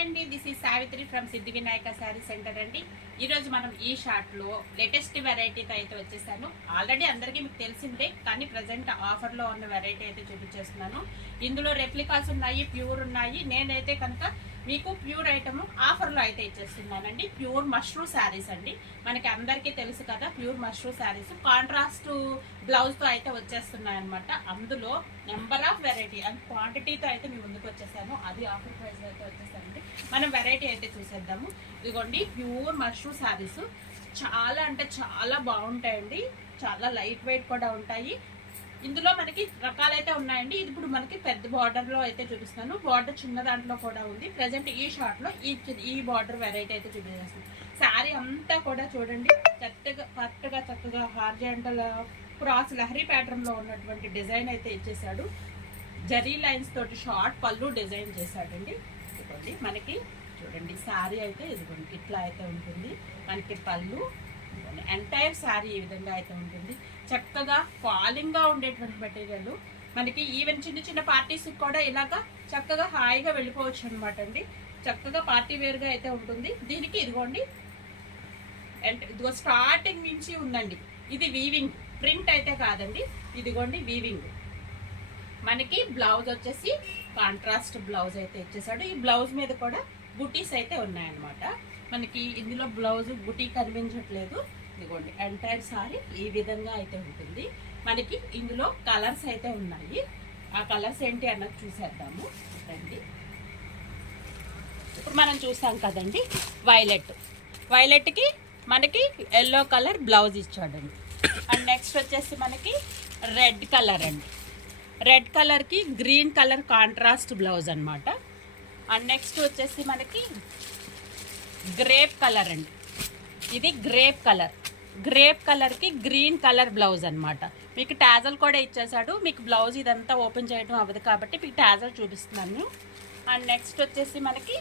Hi అండి, this is Savitri from Siddhi Vinayaka sari centre అండి. ఈరోజు మనం ఈ షార్ట్లో లేటెస్ట్ వెరైటీతో అయితే వచ్చేసాను. ఆల్రెడీ అందరికీ మీకు తెలిసిందే, కానీ ప్రజెంట్ ఆఫర్లో ఉన్న వెరైటీ అయితే చూపించేస్తున్నాను. ఇందులో రెప్లికాస్ ఉన్నాయి, ప్యూర్ ఉన్నాయి. నేనైతే కనుక మీకు ప్యూర్ ఐటమ్ ఆఫర్లో అయితే ఇచ్చేస్తున్నానండి. ప్యూర్ మష్రూ శారీస్ అండి. మనకి అందరికీ తెలుసు కదా, ప్యూర్ మష్రూ శారీస్ కాంట్రాస్ట్ బ్లౌజ్తో అయితే వచ్చేస్తున్నాయి అనమాట. అందులో నెంబర్ ఆఫ్ వెరైటీ అండ్ క్వాంటిటీతో అయితే మీ ముందుకు వచ్చేసాను. అది ఆఫర్ ప్రైస్ అయితే వచ్చేసానండి. మనం వెరైటీ అయితే చూసేద్దాము. ఇదిగోండి ప్యూర్ మష్రూ శారీస్ చాలా అంటే చాలా బాగుంటాయండి. చాలా లైట్ వెయిట్ కూడా ఉంటాయి. ఇందులో మనకి రకాలైతే ఉన్నాయండి. ఇది ఇప్పుడు మనకి పెద్ద బార్డర్లో అయితే చూపిస్తాను. బార్డర్ చిన్న దాంట్లో కూడా ఉంది. ప్రజెంట్ ఈ షార్ట్లో ఈ బార్డర్ వెరైటీ అయితే చూపిస్తాను. శారీ అంతా కూడా చూడండి చక్కగా హార్జెంటల్ క్రాస్ లహరీ ప్యాటర్న్ లో ఉన్నటువంటి డిజైన్ అయితే ఇచ్చేసాడు. జరీ లైన్స్ తోటి షార్ట్ పళ్ళు డిజైన్ చేశాడండి. ఇదిగోండి మనకి చూడండి శారీ అయితే ఇదిగోండి ఇట్లా అయితే ఉంటుంది. మనకి పళ్ళు ఎంటైర్ శారీ ఈ విధంగా అయితే ఉంటుంది. చక్కగా ఫాలింగ్ గా ఉండేటువంటి మెటీరియల్. మనకి ఈవెన్ చిన్న చిన్న పార్టీస్ కూడా ఇలాగా చక్కగా హాయిగా వెళ్ళిపోవచ్చు అనమాట అండి. చక్కగా పార్టీ వేర్ గా అయితే ఉంటుంది. దీనికి ఇదిగోండి ఇదిగో స్టార్టింగ్ నుంచి ఉందండి. ఇది వీవింగ్ ప్రింట్ అయితే కాదండి. ఇదిగోండి వీవింగ్. మనకి బ్లౌజ్ వచ్చేసి కాంట్రాస్ట్ బ్లౌజ్ అయితే ఇచ్చేసాడు. ఈ బ్లౌజ్ మీద కూడా బుటీస్ అయితే ఉన్నాయన్నమాట. మనకి ఇందులో బ్లౌజ్ బుటీ కనిపించట్లేదు. ఇదిగోండి ఎంటైర్ సారీ ఈ విధంగా అయితే ఉంటుంది. మనకి ఇందులో కలర్స్ అయితే ఉన్నాయి. ఆ కలర్స్ ఏంటి అన్నది చూసేద్దాము రండి. ఇప్పుడు మనం చూసాం కదండి వైలెట్కి మనకి ఎల్లో కలర్ బ్లౌజ్ ఇచ్చాడండి. అండ్ నెక్స్ట్ వచ్చేసి మనకి రెడ్ కలర్ అండి. రెడ్ కలర్కి గ్రీన్ కలర్ కాంట్రాస్ట్ బ్లౌజ్ అనమాట. అండ్ నెక్స్ట్ వచ్చేసి మనకి గ్రేప్ కలర్ అండి. ఇది గ్రేప్ కలర్కి గ్రీన్ కలర్ బ్లౌజ్ అనమాట. మీకు టాజల్ కూడా ఇచ్చేసాడు. మీకు బ్లౌజ్ ఇదంతా ఓపెన్ చేయడం అవ్వదు కాబట్టి మీకు టాజల్ చూపిస్తున్నాను. అండ్ నెక్స్ట్ వచ్చేసి మనకి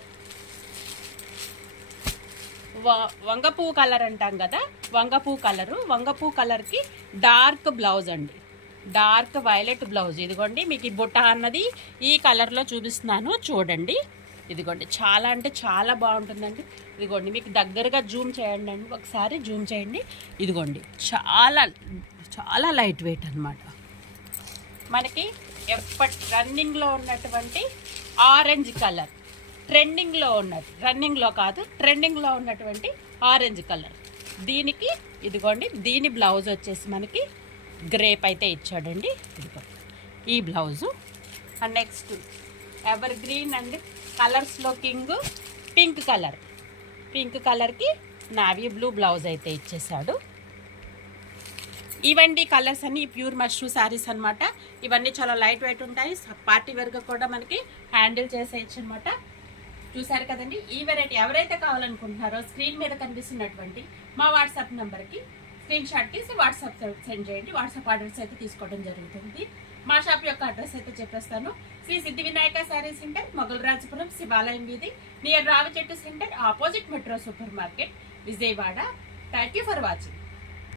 వంగపూ కలర్ అంటాం కదా, వంగపూ కలర్కి డార్క్ బ్లౌజ్ అండి. Dark violet blouse. ఇదిగోండి మీకు ఈ బుట్ట అన్నది ఈ కలర్లో చూపిస్తున్నాను చూడండి. ఇదిగోండి చాలా అంటే చాలా బాగుంటుందండి. ఇదిగోండి మీకు దగ్గరగా జూమ్ చేయండి అండి, ఒకసారి జూమ్ చేయండి. ఇదిగోండి చాలా చాలా లైట్ వెయిట్ అనమాట. మనకి రన్నింగ్లో ఉన్నటువంటి ఆరెంజ్ కలర్, ట్రెండింగ్లో ఉన్నటువంటి ఆరెంజ్ కలర్. దీనికి ఇదిగోండి దీని బ్లౌజ్ వచ్చేసి మనకి గ్రేప్ అయితే ఇచ్చాడండి. ఇదిగోండి ఈ blouse. And next ever green and కలర్స్లో పింక్ కలర్కి నావీ బ్లూ బ్లౌజ్ అయితే ఇచ్చేసాడు. ఇవన్నీ కలర్స్ అన్ని ప్యూర్ మష్రూ శారీస్ అనమాట. ఇవన్నీ చాలా లైట్ వెయిట్ ఉంటాయి. పార్టీ వేర్గా కూడా మనకి హ్యాండిల్ చేసేయచ్చు అనమాట. చూసారు కదండి. ఈ వెరైటీ ఎవరైతే కావాలనుకుంటున్నారో స్క్రీన్ మీద కనిపిస్తున్నటువంటి మా వాట్సాప్ నెంబర్కి స్క్రీన్ షాట్ తీసి వాట్సాప్ సెండ్ చేయండి. వాట్సాప్ అడ్రస్ అయితే తీసుకోవడం జరుగుతుంది. మా షాప్ యొక్క అడ్రస్ అయితే చెప్పేస్తాను. శ్రీ సిద్ధి వినాయక శారీ సెంటర్, మొగల్రాజపురం, శివాలయం వీధి, నియర్ రావి చెట్టు centre, opposite metro super market, Vijayawada. Thank you for watching.